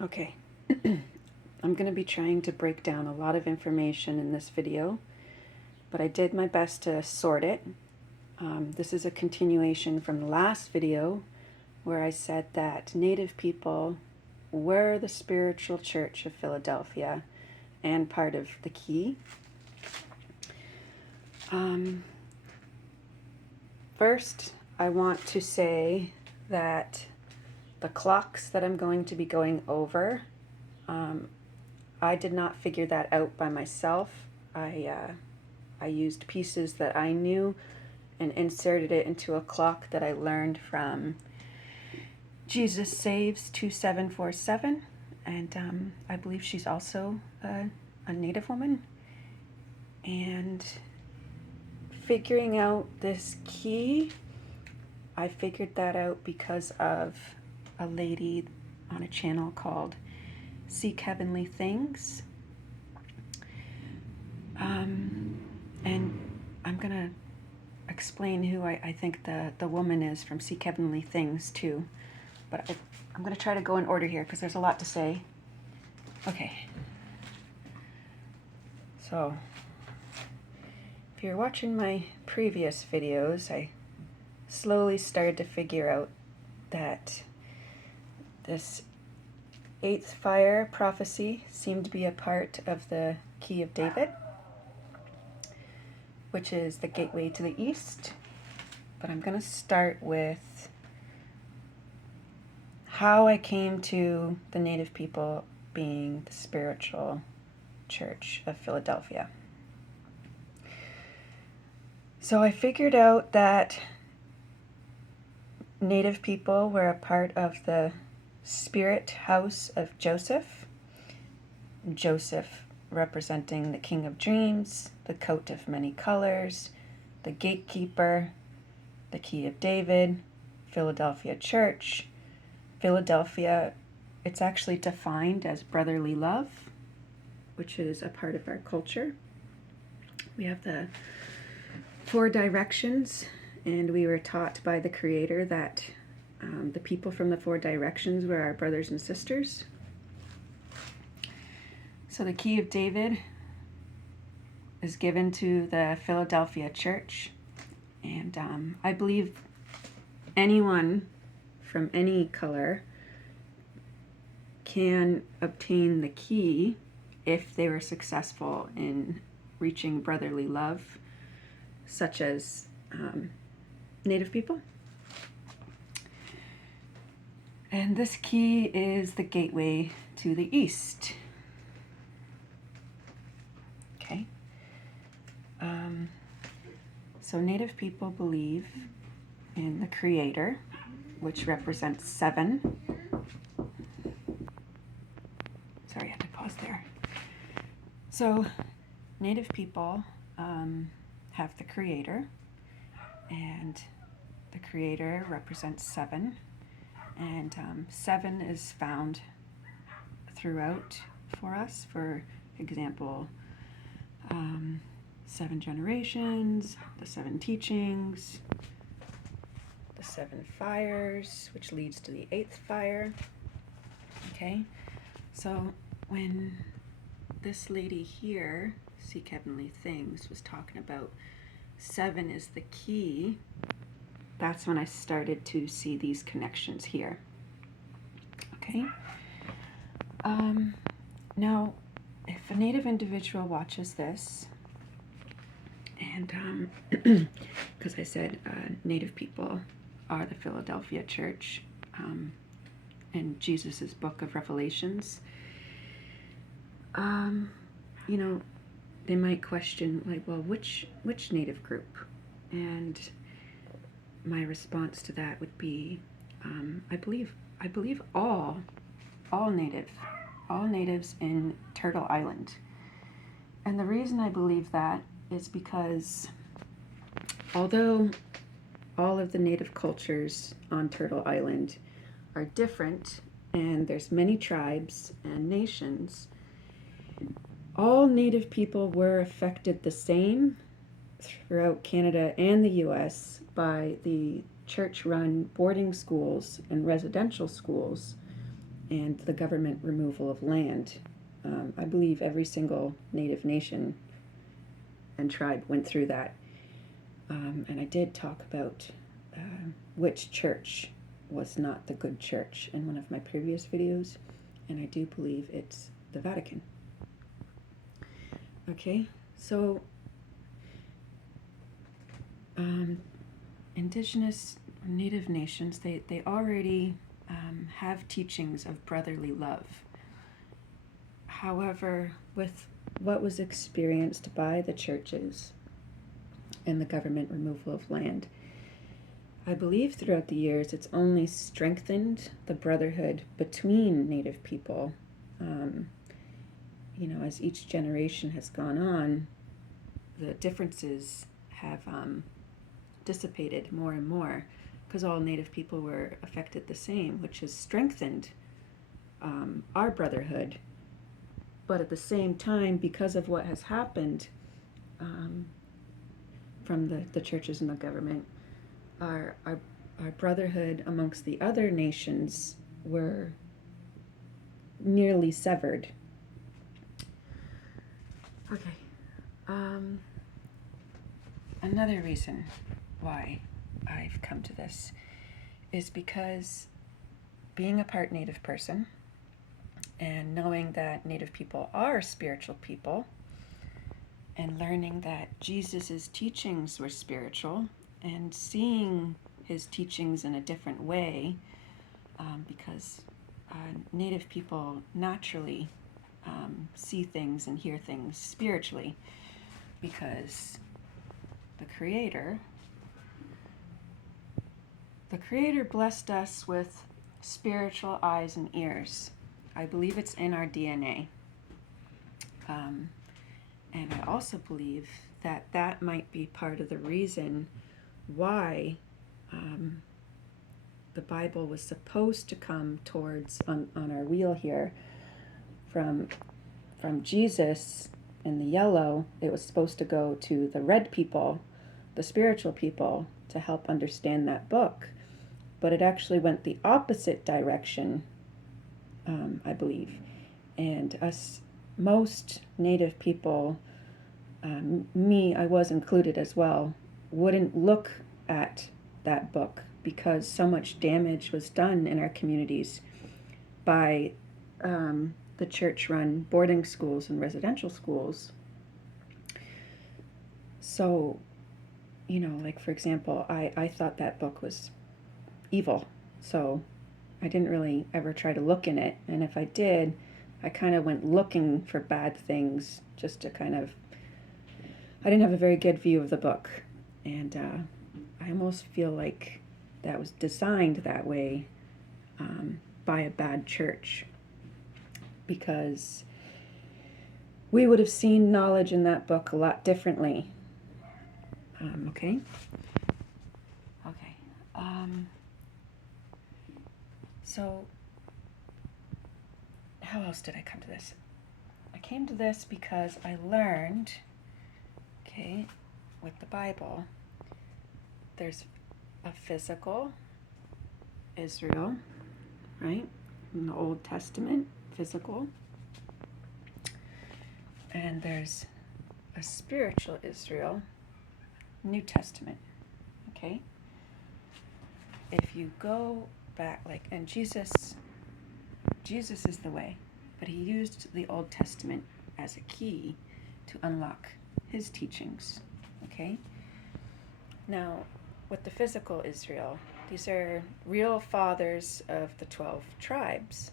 Okay, I'm going to be trying to break down a lot of information in this video, but I did my best to sort it. This is a continuation from the last video where I said that Native people were the spiritual church of Philadelphia and part of the key. First, I want to say that the clocks that I'm going to be going over, I did not figure that out by myself. I used pieces that I knew and inserted it into a clock that I learned from Jesus Saves 2747, and I believe she's also a Native woman. And figuring out this key, I figured that out because of a lady on a channel called Seek Heavenly Things. And I'm going to explain who I think the woman is from Seek Heavenly Things too. But I'm going to try to go in order here because there's a lot to say. Okay. So, if you're watching my previous videos, I slowly started to figure out that this 8th fire prophecy seemed to be a part of the Key of David, which is the gateway to the east. But I'm going to start with how I came to the Native people being the spiritual church of Philadelphia. So I figured out that Native people were a part of the spirit house of Joseph. Joseph representing the king of dreams, the coat of many colors, the gatekeeper, the key of David, Philadelphia church. Philadelphia, it's actually defined as brotherly love, which is a part of our culture. We have the 4 directions, and we were taught by the Creator that the people from the 4 directions were our brothers and sisters. So the Key of David is given to the Philadelphia church, and I believe anyone from any color can obtain the key if they were successful in reaching brotherly love, such as Native people. And this key is the gateway to the east. Okay. So Native people believe in the Creator, which represents 7. Sorry, I had to pause there. So Native people have the Creator, and the Creator represents 7, and 7 is found throughout for us. For example, 7 generations, the 7 teachings, the 7 fires, which leads to the 8th fire. Okay, so when this lady here, Seek Heavenly Things, was talking about 7 is the key, that's when I started to see these connections here. Okay. Now, if a Native individual watches this, and because I said Native people are the Philadelphia church in Jesus's book of Revelations, you know, they might question, like, well, which Native group? And my response to that would be, I believe all natives in Turtle Island. And the reason I believe that is because although all of the Native cultures on Turtle Island are different, and there's many tribes and nations, all Native people were affected the same throughout Canada and the US by the church-run boarding schools and residential schools and the government removal of land. I believe every single Native nation and tribe went through that. And I did talk about which church was not the good church in one of my previous videos, and I do believe it's the Vatican. Okay, so indigenous Native nations, they already have teachings of brotherly love. However, with what was experienced by the churches and the government removal of land, I believe throughout the years it's only strengthened the brotherhood between Native people. As each generation has gone on, the differences have dissipated more and more, because all Native people were affected the same, which has strengthened our brotherhood. But at the same time, because of what has happened from the churches and the government, our brotherhood amongst the other nations were nearly severed. Okay. Another reason why I've come to this is because being a part Native person and knowing that Native people are spiritual people and learning that Jesus' teachings were spiritual and seeing his teachings in a different way, because Native people naturally see things and hear things spiritually, because the Creator blessed us with spiritual eyes and ears. I believe it's in our DNA. And I also believe that might be part of the reason why the Bible was supposed to come towards, on our wheel here, from Jesus in the yellow. It was supposed to go to the red people, the spiritual people, to help understand that book. But it actually went the opposite direction, I believe. And us, most Native people, me, I was included as well, wouldn't look at that book because so much damage was done in our communities by the church-run boarding schools and residential schools. So, like for example, I thought that book was evil, so I didn't really ever try to look in it, and if I did, I kind of went looking for bad things just to I didn't have a very good view of the book, and I almost feel like that was designed that way by a bad church, because we would have seen knowledge in that book a lot differently. Okay. So, how else did I come to this? I came to this because I learned, with the Bible, there's a physical Israel, right? In the Old Testament, physical. And there's a spiritual Israel, New Testament, okay? If you go back, and Jesus is the way, but he used the Old Testament as a key to unlock his teachings, okay? Now, with the physical Israel, these are real fathers of the 12 tribes,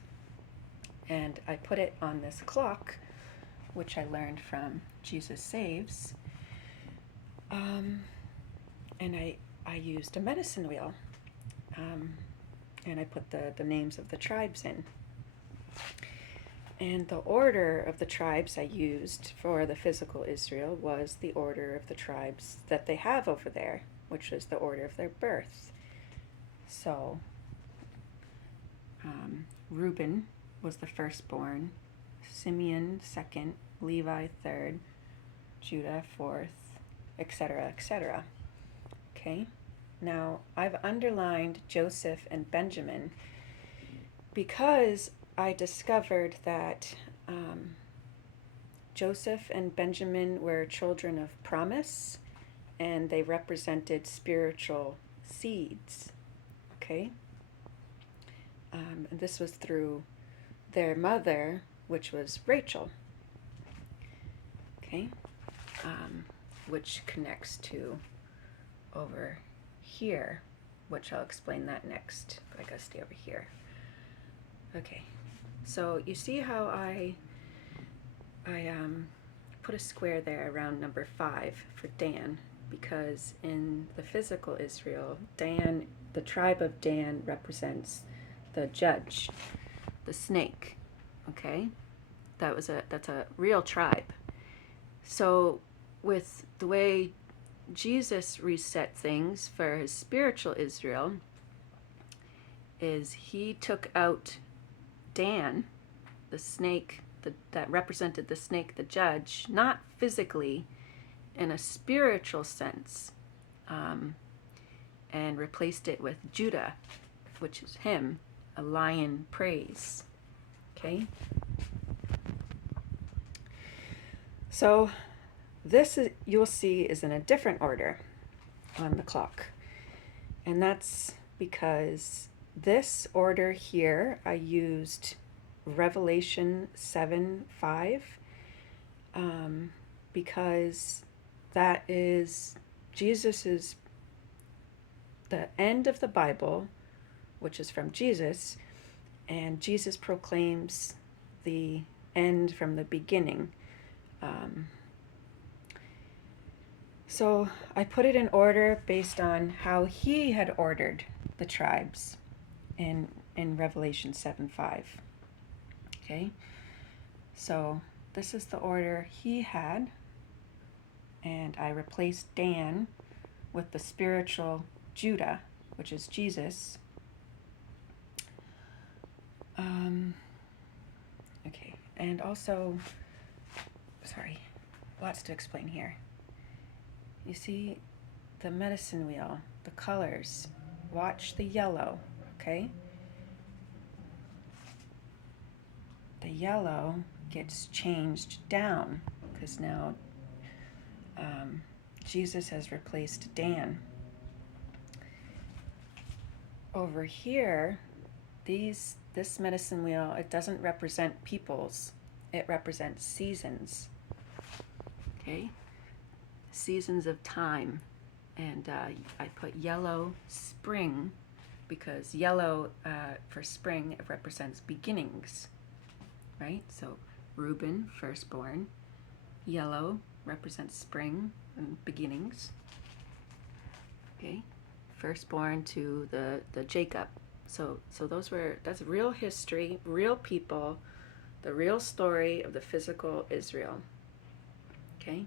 and I put it on this clock, which I learned from Jesus Saves, and I used a medicine wheel, and I put the names of the tribes in. And the order of the tribes I used for the physical Israel was the order of the tribes that they have over there, which was the order of their birth. So, Reuben was the firstborn, Simeon second, Levi third, Judah fourth, etc., etc. Okay? Now, I've underlined Joseph and Benjamin because I discovered that Joseph and Benjamin were children of promise, and they represented spiritual seeds. Okay? And this was through their mother, which was Rachel. Okay? Which connects to over here, which I'll explain that next, but I gotta stay over here. Okay, so you see how I put a square there around number 5 for Dan, because in the physical Israel, Dan, the tribe of Dan, represents the judge, the snake. Okay, that's a real tribe. So with the way Jesus reset things for his spiritual Israel, is he took out Dan, the snake, that represented the snake, the judge, not physically, in a spiritual sense, and replaced it with Judah, which is him, a lion praise. Okay? So this, you'll see, is in a different order on the clock. And that's because this order here, I used Revelation 7:5, because that is Jesus's, the end of the Bible, which is from Jesus, and Jesus proclaims the end from the beginning. So I put it in order based on how he had ordered the tribes in Revelation 7:5. Okay, so this is the order he had, and I replaced Dan with the spiritual Judah, which is Jesus. Okay, and also, sorry, lots to explain here. You see the medicine wheel, the colors. Watch the yellow, okay? The yellow gets changed down because now Jesus has replaced Dan. Over here, this medicine wheel, it doesn't represent peoples. It represents seasons, okay? Seasons of time. And I put yellow spring because yellow for spring, it represents beginnings, right? So Reuben, firstborn. Yellow represents spring and beginnings. Okay, firstborn to the Jacob. So that's real history, real people, the real story of the physical Israel. Okay,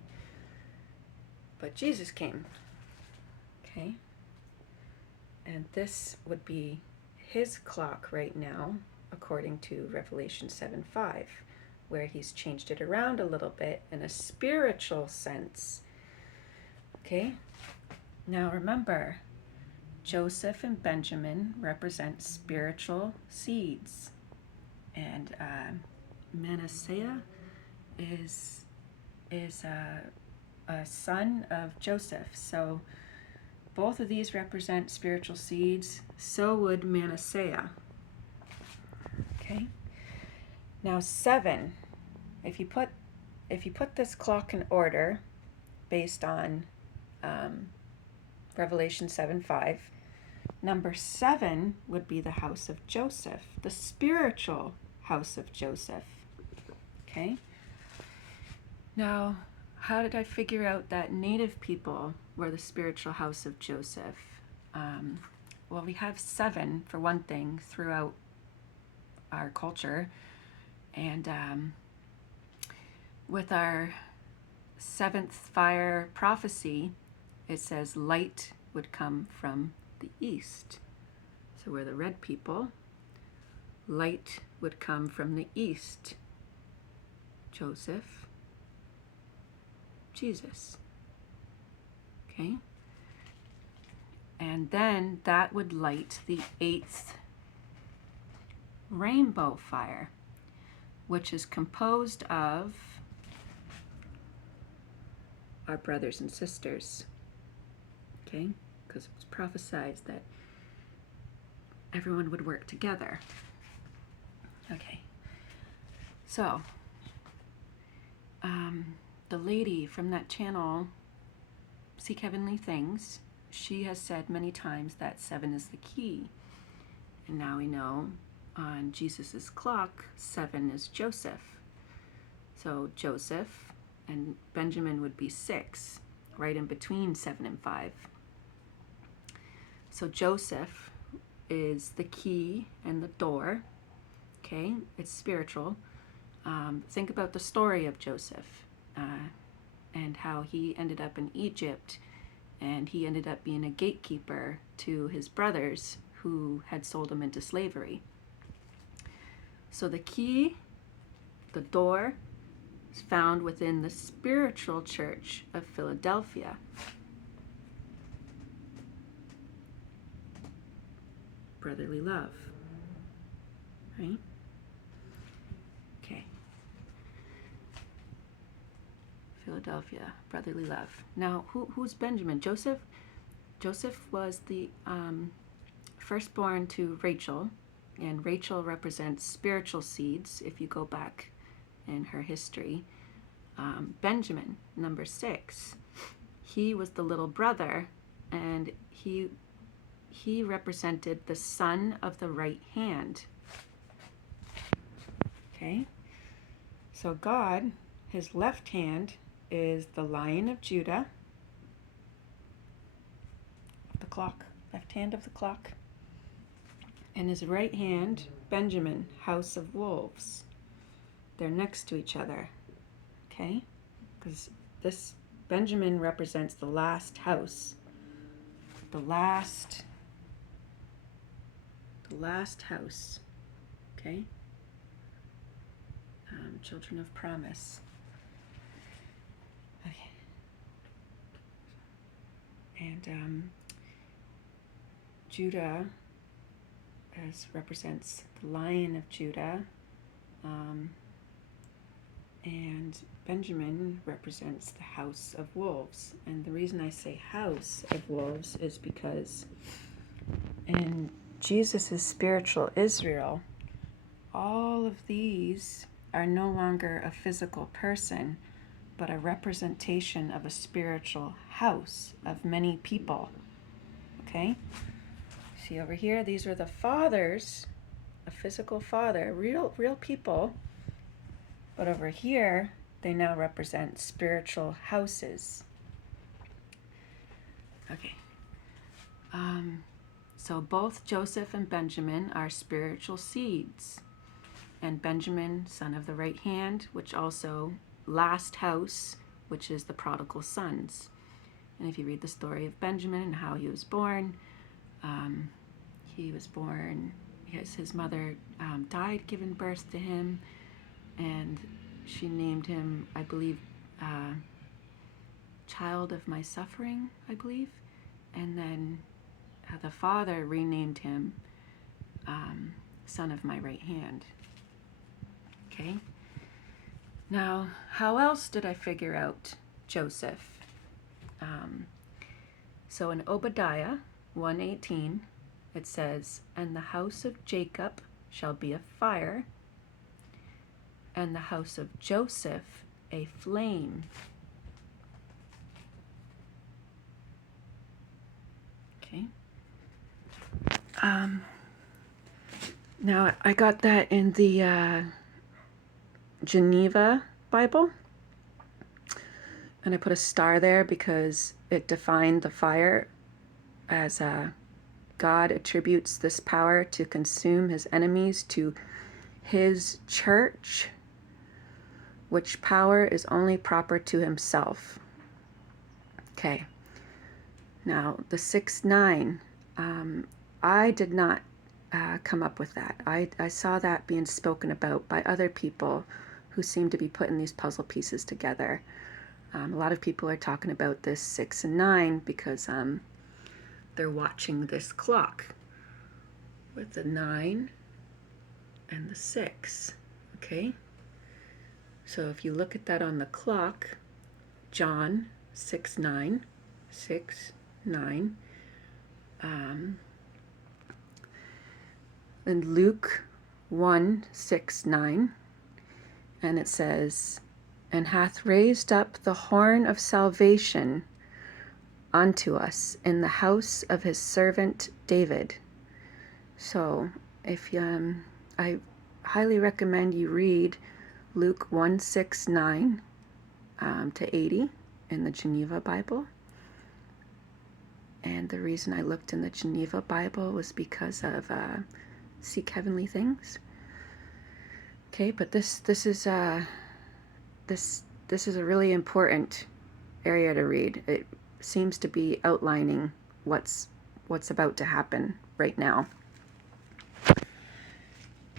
but Jesus came. Okay, and this would be his clock right now, according to Revelation 7:5, where he's changed it around a little bit in a spiritual sense. Okay, now remember, Joseph and Benjamin represent spiritual seeds, and Manasseh is a son of Joseph. So both of these represent spiritual seeds. So would Manasseh. Okay. Now 7. If you put this clock in order, based on Revelation 7:5, number 7 would be the house of Joseph, the spiritual house of Joseph. Okay. Now, how did I figure out that native people were the spiritual house of Joseph? Well, we have 7, for one thing, throughout our culture. And with our 7th fire prophecy, it says light would come from the east. So we're the red people. Light would come from the east. Joseph, Jesus. Okay? And then that would light the 8th rainbow fire, which is composed of our brothers and sisters, okay? Because it was prophesied that everyone would work together. Okay, so the lady from that channel, Seek Heavenly Things, she has said many times that 7 is the key. And now we know on Jesus's clock, 7 is Joseph. So Joseph and Benjamin would be 6, right in between 7 and 5. So Joseph is the key and the door, okay? It's spiritual. Think about the story of Joseph and how he ended up in Egypt, and he ended up being a gatekeeper to his brothers who had sold him into slavery. So the key, the door, is found within the spiritual church of Philadelphia. Brotherly love, right? Okay. Philadelphia, brotherly love. Now, who's Benjamin? Joseph? Joseph was the firstborn to Rachel, and Rachel represents spiritual seeds if you go back in her history. Benjamin, number 6, he was the little brother, and he represented the son of the right hand. Okay, so God, his left hand is the Lion of Judah, the clock, left hand of the clock, and his right hand, Benjamin, house of wolves. They're next to each other, okay? Because this Benjamin represents the last house, the last house, okay? Children of promise. Okay. And Judah represents the Lion of Judah, and Benjamin represents the house of wolves. And the reason I say house of wolves is because in Jesus' spiritual Israel, all of these are no longer a physical person, but a representation of a spiritual house of many people. Okay? See over here, these are the fathers, a physical father, real people. But over here, they now represent spiritual houses. Okay. So both Joseph and Benjamin are spiritual seeds. And Benjamin, son of the right hand, which also last house, which is the prodigal sons. And if you read the story of Benjamin and how he was born, his mother died giving birth to him, and she named him, I believe, child of my suffering, I believe. And then the father renamed him son of my right hand. Okay. Now, how else did I figure out Joseph? So in Obadiah 1:18, it says, "And the house of Jacob shall be a fire, and the house of Joseph a flame." Okay. Now, I got that in the Geneva Bible, and I put a star there because it defined the fire as God attributes this power to consume his enemies to his church, which power is only proper to himself. Okay. Now, the 6-9, I did not come up with that. I saw that being spoken about by other people who seem to be putting these puzzle pieces together. A lot of people are talking about this 6 and 9 because they're watching this clock with the 9 and the 6. Okay? So if you look at that on the clock, John 6:9, 6:9, and Luke 1:6-9, and it says, and hath raised up the horn of salvation unto us in the house of his servant David. So if I highly recommend you read Luke 1:6-9 to 80 in the Geneva Bible. And the reason I looked in the Geneva Bible was because of Seek Heavenly Things. Okay, but this is a really important area to read. It seems to be outlining what's about to happen right now.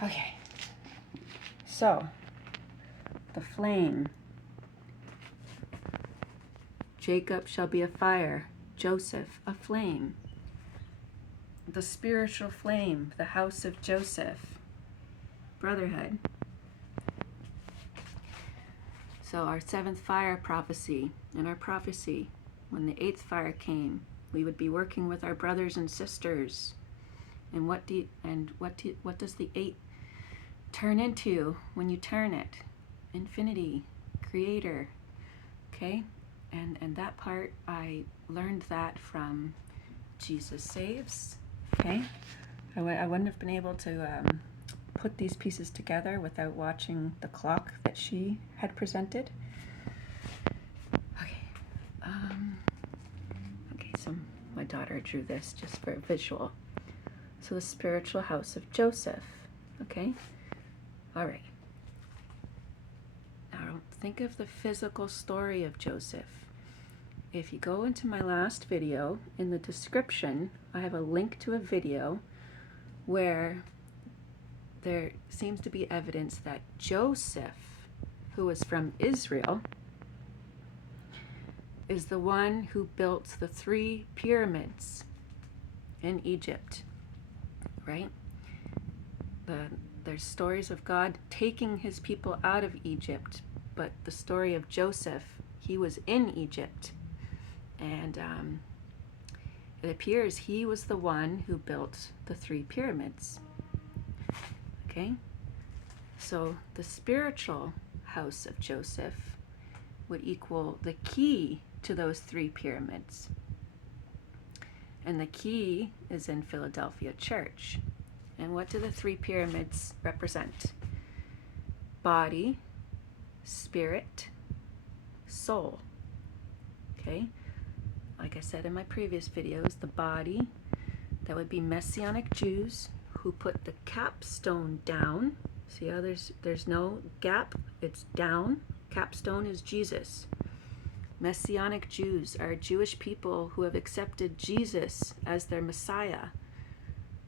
Okay, so the flame. Jacob shall be a fire, Joseph a flame. The spiritual flame, the house of Joseph, brotherhood. So our 7th fire prophecy, in our prophecy, when the 8th fire came, we would be working with our brothers and sisters. And what does the 8 turn into when you turn it? Infinity, creator. Okay? And that part, I learned that from Jesus Saves. Okay? I wouldn't have been able to put these pieces together without watching the clock that she had presented. Okay. Okay, so my daughter drew this just for a visual. So the spiritual house of Joseph. Okay? All right. Now think of the physical story of Joseph. If you go into my last video, in the description, I have a link to a video where there seems to be evidence that Joseph, who was from Israel, is the one who built the 3 pyramids in Egypt, right? There's stories of God taking his people out of Egypt, but the story of Joseph, he was in Egypt. And it appears he was the one who built the 3 pyramids. Okay? So the spiritual house of Joseph would equal the key to those 3 pyramids. And the key is in Philadelphia Church. And what do the 3 pyramids represent? Body, spirit, soul. Okay? Like I said in my previous videos, the body, that would be Messianic Jews who put the capstone down. See how there's no gap? It's down. Capstone is Jesus. Messianic Jews are Jewish people who have accepted Jesus as their Messiah.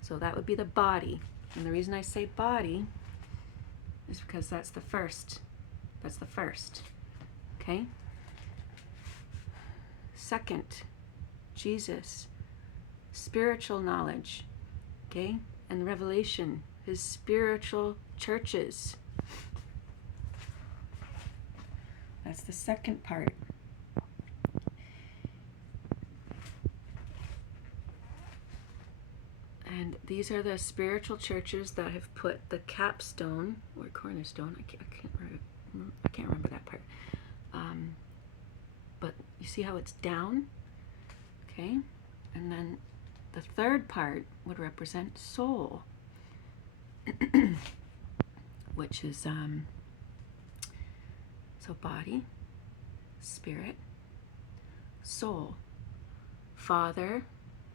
So that would be the body. And the reason I say body is because that's the first. That's the first. Okay? Second, Jesus, spiritual knowledge, okay, and revelation, his spiritual churches. That's the second part. And these are the spiritual churches that have put the capstone or cornerstone. I can't remember that part. But you see how it's down? Okay? And then the third part would represent soul, which is, so body, spirit, soul, Father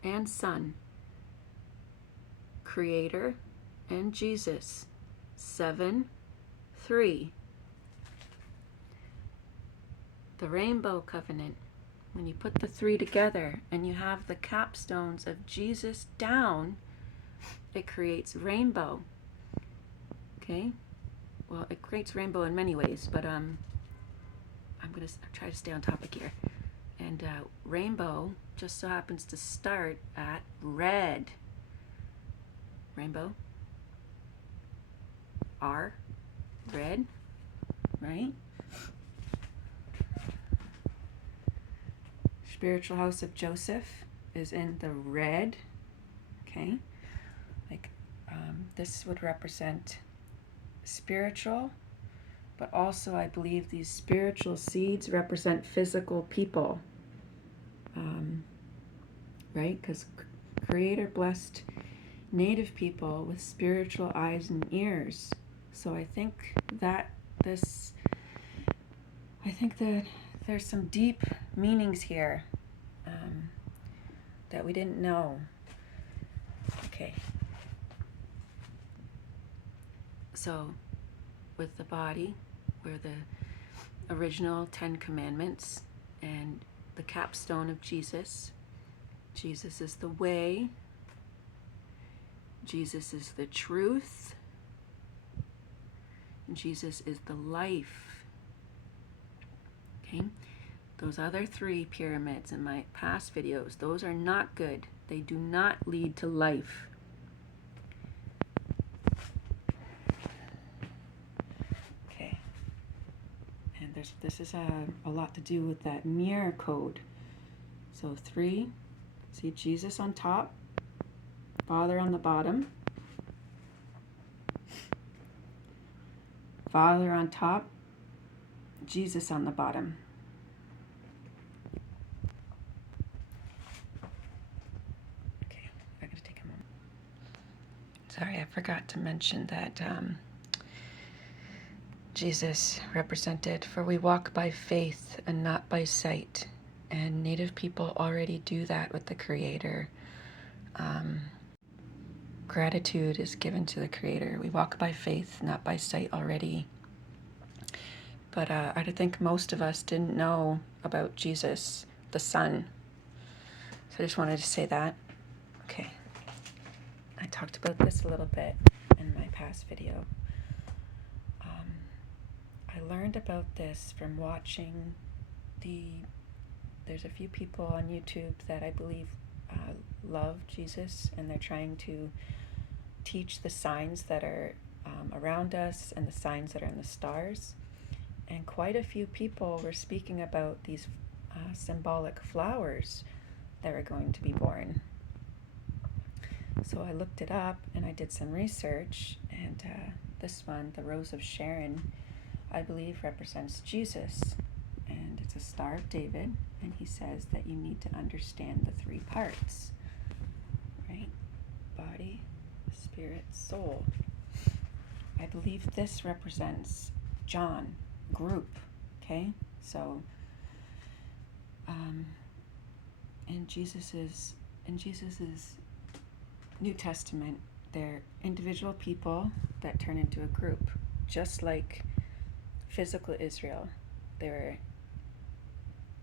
and Son, Creator and Jesus, 7, 3. The rainbow covenant, when you put the 3 together and you have the capstones of Jesus down, it creates rainbow. Okay? Well, it creates rainbow in many ways, but I'm going to try to stay on topic here. And rainbow just so happens to start at red. Rainbow. R, red, right? Spiritual house of Joseph is in the red, okay? Like, this would represent spiritual, but also I believe these spiritual seeds represent physical people, right? Because Creator blessed native people with spiritual eyes and ears. So I think that there's some deep meanings here that we didn't know. Okay. So with the body, we're the original 10 Commandments and the capstone of Jesus. Jesus is the way. Jesus is the truth. And Jesus is the life. Okay? Those other 3 pyramids in my past videos, those are not good. They do not lead to life. Okay. And this is a lot to do with that mirror code. So 3, see Jesus on top, Father on the bottom, Father on top, Jesus on the bottom. Okay, I gotta take a moment. Sorry, I forgot to mention that Jesus represented, for we walk by faith and not by sight. And Native people already do that with the Creator. Gratitude is given to the Creator. We walk by faith, not by sight already. But I think most of us didn't know about Jesus, the Son. So I just wanted to say that. Okay. I talked about this a little bit in my past video. I learned about this from watching there's a few people on YouTube that I believe love Jesus, and they're trying to teach the signs that are around us and the signs that are in the stars. And quite a few people were speaking about these symbolic flowers that are going to be born. So I looked it up and I did some research, and this one, the Rose of Sharon, I believe represents Jesus, and it's a Star of David, and he says that you need to understand the 3 parts, right? Body, spirit, soul. I believe this represents John, group, okay? So, in Jesus's New Testament, they're individual people that turn into a group, just like physical Israel. They were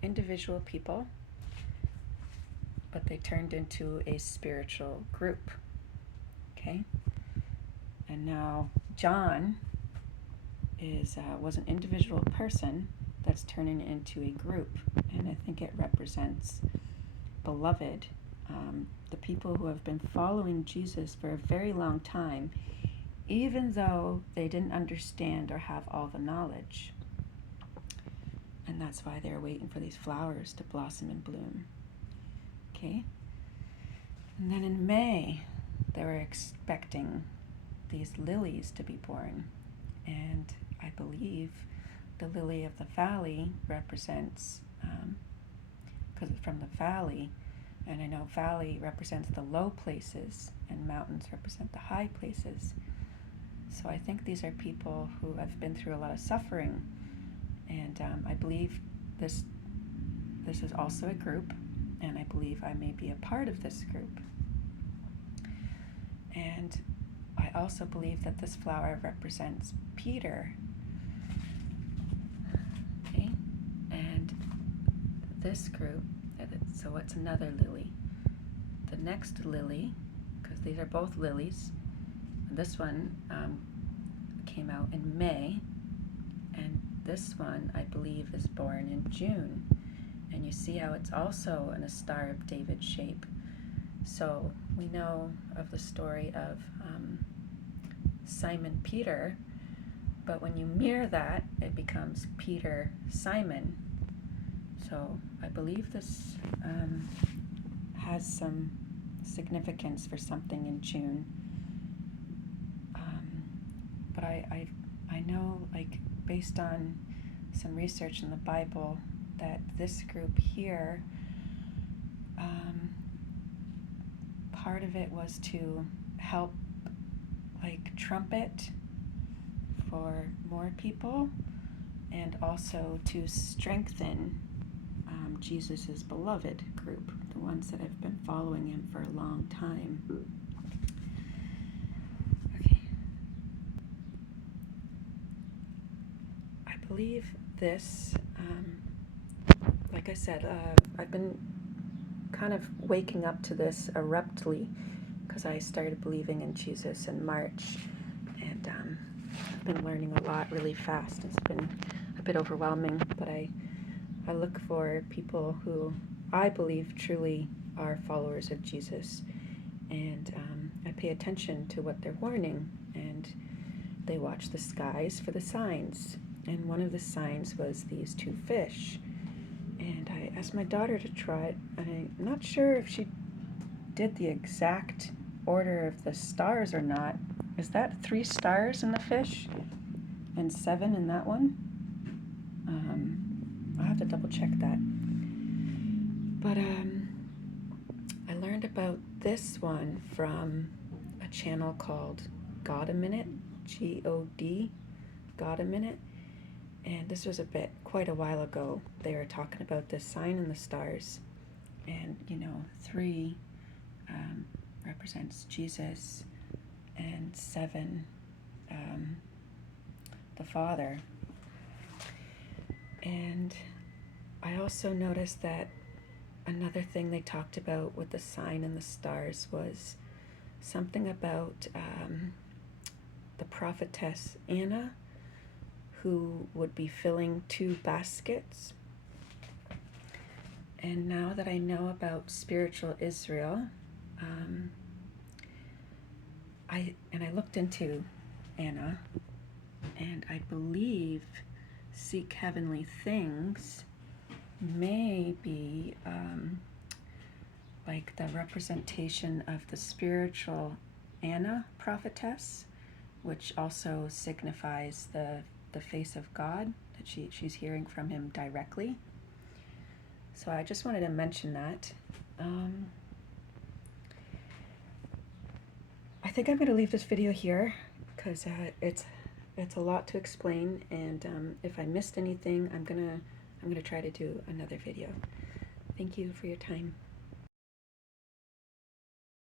individual people, but they turned into a spiritual group, okay? And now John was an individual person that's turning into a group, and I think it represents beloved, the people who have been following Jesus for a very long time, even though they didn't understand or have all the knowledge. And that's why they're waiting for these flowers to blossom and bloom. Okay? And then in May, they were expecting these lilies to be born. And I believe the lily of the valley represents, because it's from the valley, and I know valley represents the low places and mountains represent the high places. So I think these are people who have been through a lot of suffering, and I believe this is also a group, and I believe I may be a part of this group. And I also believe that this flower represents Peter. Okay, and this group, so it's another lily. The next lily, because these are both lilies, this one came out in May, and this one I believe is born in June. And you see how it's also in a Star of David shape. So we know of the story of Simon Peter, but when you mirror that, it becomes Peter Simon. So I believe this has some significance for something in June. But I know, like, based on some research in the Bible, that this group here, part of it was to help, like, trumpet for more people, and also to strengthen Jesus's beloved group, the ones that have been following him for a long time. Okay. I believe this, like I said, I've been kind of waking up to this abruptly because I started believing in Jesus in March, and I've been learning a lot really fast. It's been a bit overwhelming, but I look for people who I believe truly are followers of Jesus, and I pay attention to what they're warning, and they watch the skies for the signs. And one of the signs was these two fish. And I asked my daughter to try it, and I'm not sure if she did the exact order of the stars or not. Is that 3 stars in the fish and 7 in that one? I'll have to double check that. But I learned about this one from a channel called God a Minute, G-O-D, God a Minute. And this was quite a while ago. They were talking about this sign in the stars. And, 3 represents Jesus, and 7, the Father. And I also noticed that another thing they talked about with the sign and the stars was something about the prophetess Anna, who would be filling 2 baskets. And now that I know about spiritual Israel, I looked into Anna, and I believe Seek Heavenly Things may be like the representation of the spiritual Anna prophetess, which also signifies the face of God, that she's hearing from him directly. So I just wanted to mention that. I think I'm going to leave this video here because it's a lot to explain, and if I missed anything, I'm gonna try to do another video. Thank you for your time.